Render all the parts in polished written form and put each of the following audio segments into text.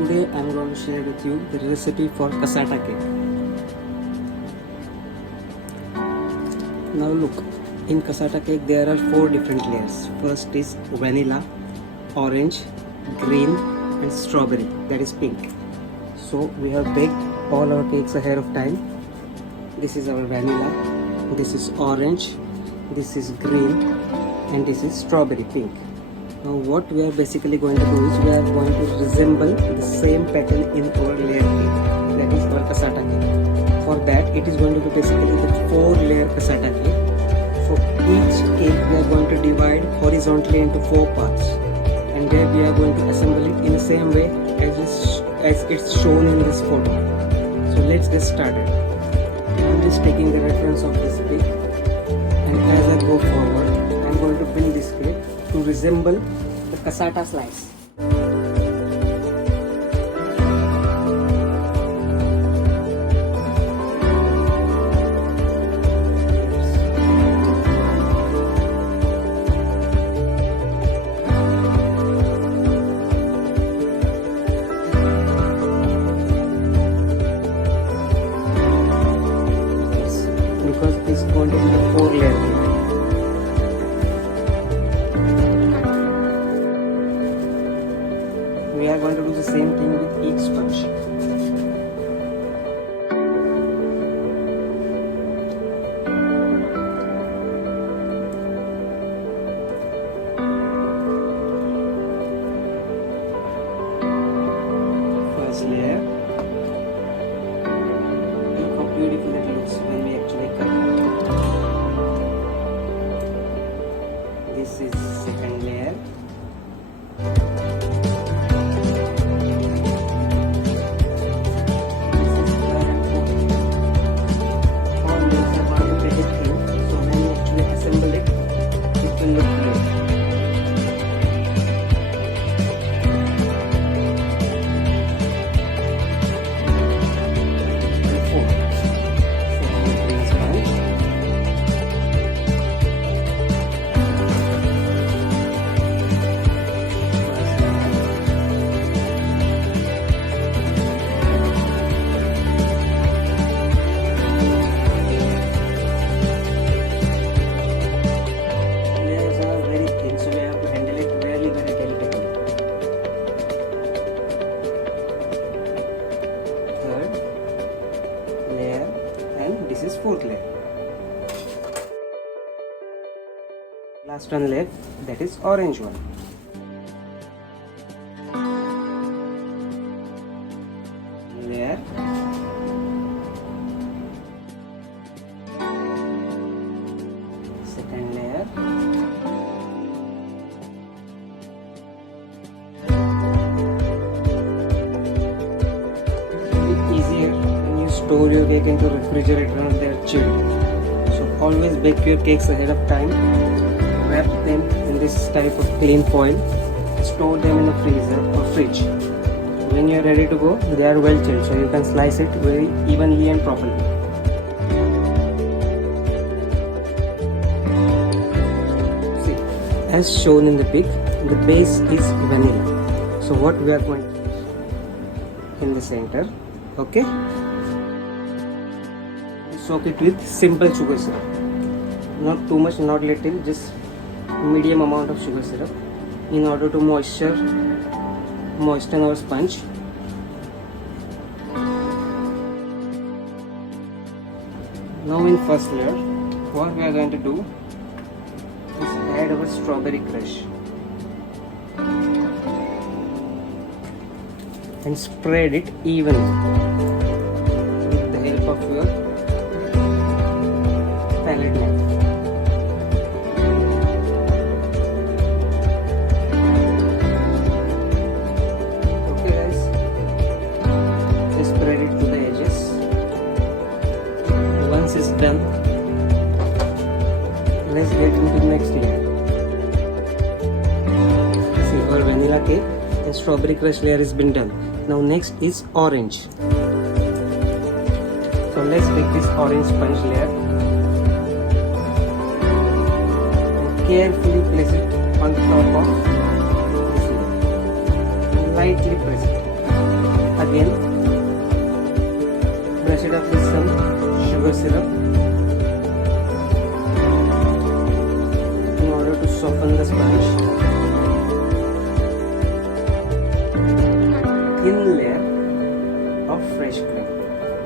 Today I am going to share with you the recipe for cassata cake. Now look, in cassata cake there are 4 different layers. First is vanilla, orange, green and strawberry, that is pink. So we have baked all our cakes ahead of time. This is our vanilla, this is orange, this is green and this is strawberry pink. Now what we are basically going to do is we are going to resemble the same pattern in our layer cake, that is our cassata cake. For that it is going to be basically the 4 layer cassata cake. So each cake we are going to divide horizontally into 4 parts and there we are going to assemble it in the same way as it's shown in this photo. So let's get started. I'm just taking the reference of this cake and as I go forward I'm going to build this cake to resemble the cassata slice. Because it's going to be a 4 layer cake. We are going to do the same thing with each sponge. First layer. Look how beautiful it looks when we actually cut it. This is second layer. This is 4th layer. Last one left, that is orange one. Layer. Second layer. Easier when you store your cake into refrigerator and they are chilled. So always bake your cakes ahead of time. Wrap them in this type of clean foil. Store them in the freezer or fridge. When you are ready to go, they are well chilled, so you can slice it very evenly and properly. See, as shown in the pic, the base is vanilla. So what we are going to do in the center, okay? Soak it with simple sugar syrup. Not too much, not little, just medium amount of sugar syrup in order to moisten our sponge. Now in first layer, what we are going to do is add our strawberry crush and spread it evenly with the help of your palette knife. Okay guys, just spread it to the edges. Once it's done, let's get into the next layer. See, our vanilla cake and strawberry crush layer has been done. Now next is orange. So let's take this orange sponge layer and carefully place it on top of this layer. Lightly press it. syrup in order to soften the sponge. Thin layer of fresh cream,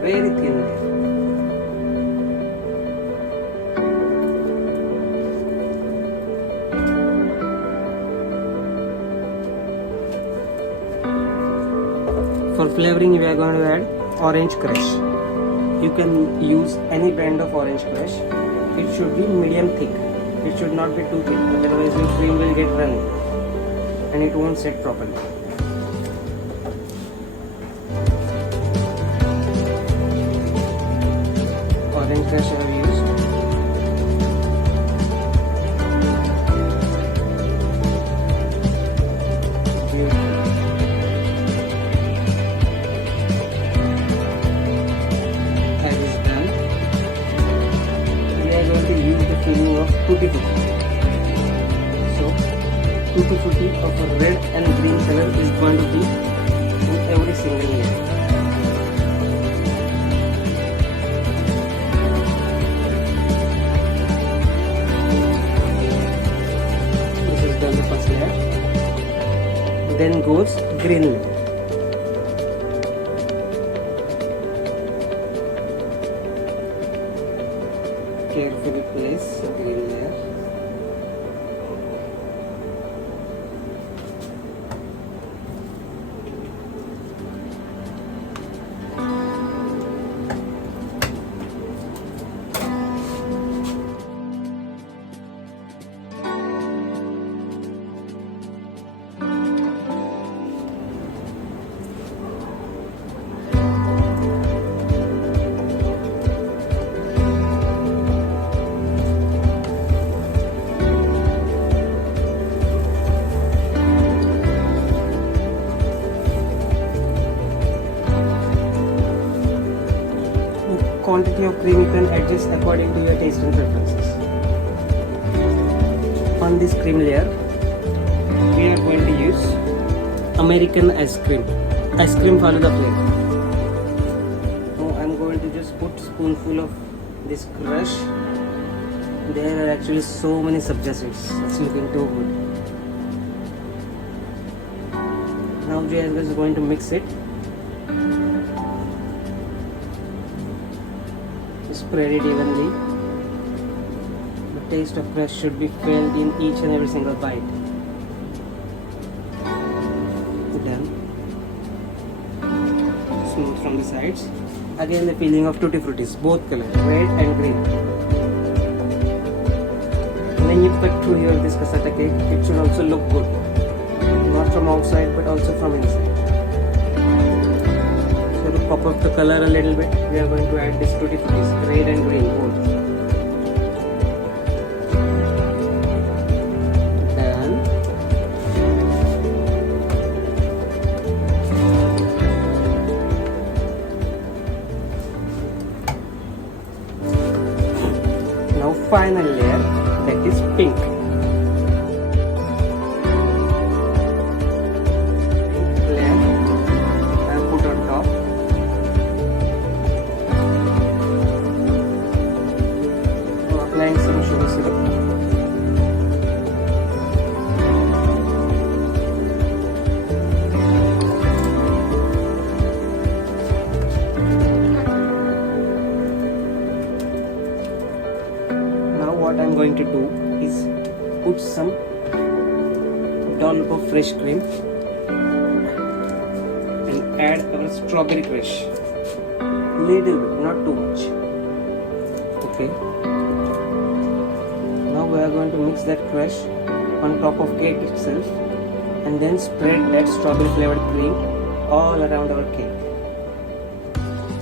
very thin layer. For flavoring, we are going to add orange crush. You can use any brand of orange crush. It should be medium thick. It should not be too thick, otherwise your cream will get runny and it won't set properly. Orange crush I have used. Feeling of tutti frutti. So tutti frutti of a red and green color is going to be in every single layer. This is done the first layer. Then goes green layer. Carefully place the green layer. Quantity of cream you can adjust according to your taste and preferences. On this cream layer, we are going to use American ice cream Faluda flavor. Now I am going to just put spoonful of this crush. There are actually so many sabja seeds. It's looking too good. Now we are just going to mix it. Spread it evenly. The taste of crush should be felt in each and every single bite. Done. Smooth from the sides. Again the feeling of tutti fruttis, both colors, red and green. When you cut through here this cassata cake, it should also look good. Not from outside but also from inside. To pop up the color a little bit, we are going to add this tutti fruttis, red and green both. Done. Now final layer, that is pink. Applying some sugar syrup. Now what I am going to do is put some dollop of fresh cream and add our strawberry crush. Little bit, not too much. Okay. Now we are going to mix that crush on top of cake itself and then spread that strawberry flavored cream all around our cake.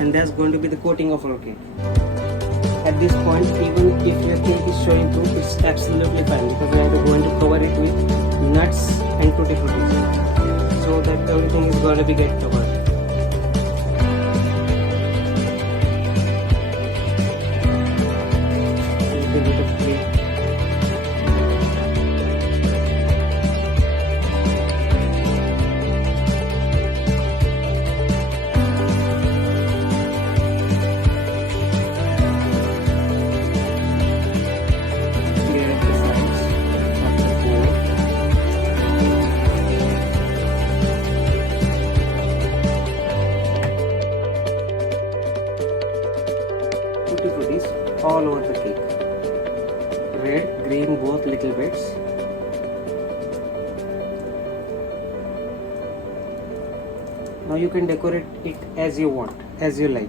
And that's going to be the coating of our cake. At this point, even if your cake is showing through, it's absolutely fine because we are going to cover it with nuts and tutti frutti so that everything is going to be get covered. Little bit of cream. Now you can decorate it as you want, as you like.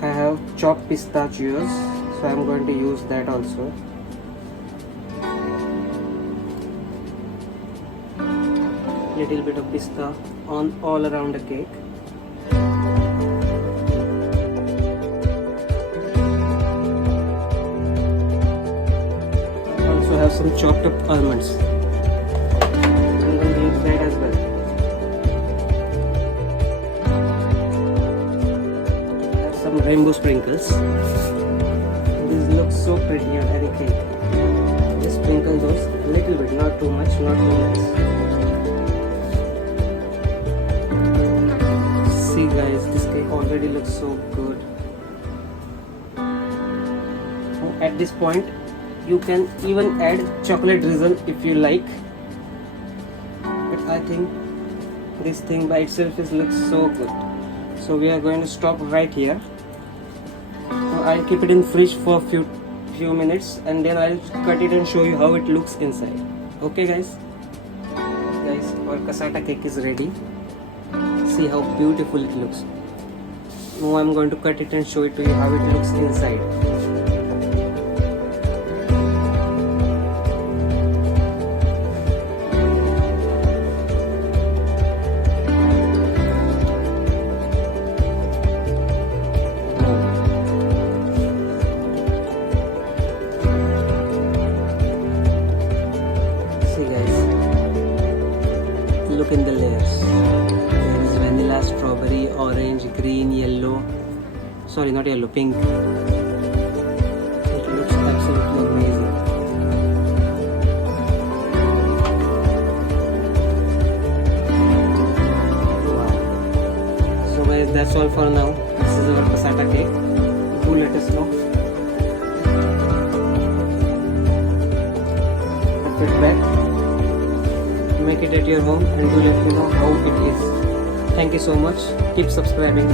I have chopped pistachios, so I'm going to use that also. Little bit of pista on all around the cake. Also have some chopped up almonds. I'm going to use that as well. Have some rainbow sprinkles. These look so pretty on any cake. Just sprinkle those a little bit, not too much, not too less. See guys, this cake already looks so good. At this point, you can even add chocolate drizzle if you like. But I think this thing by itself looks so good. So we are going to stop right here. Now I'll keep it in fridge for a few minutes and then I'll cut it and show you how it looks inside. Okay guys? Guys, our cassata cake is ready. See how beautiful it looks. Now I'm going to cut it and show it to you how it looks inside. See guys, look in the layers. There is vanilla, strawberry, orange, green, yellow. Sorry, not yellow, pink. It looks absolutely amazing. Wow. So guys, that's all for now. This is our cassata cake. Do let us know. Feedback. Make it at your home and do let me know how it is. Thank you so much. Keep subscribing.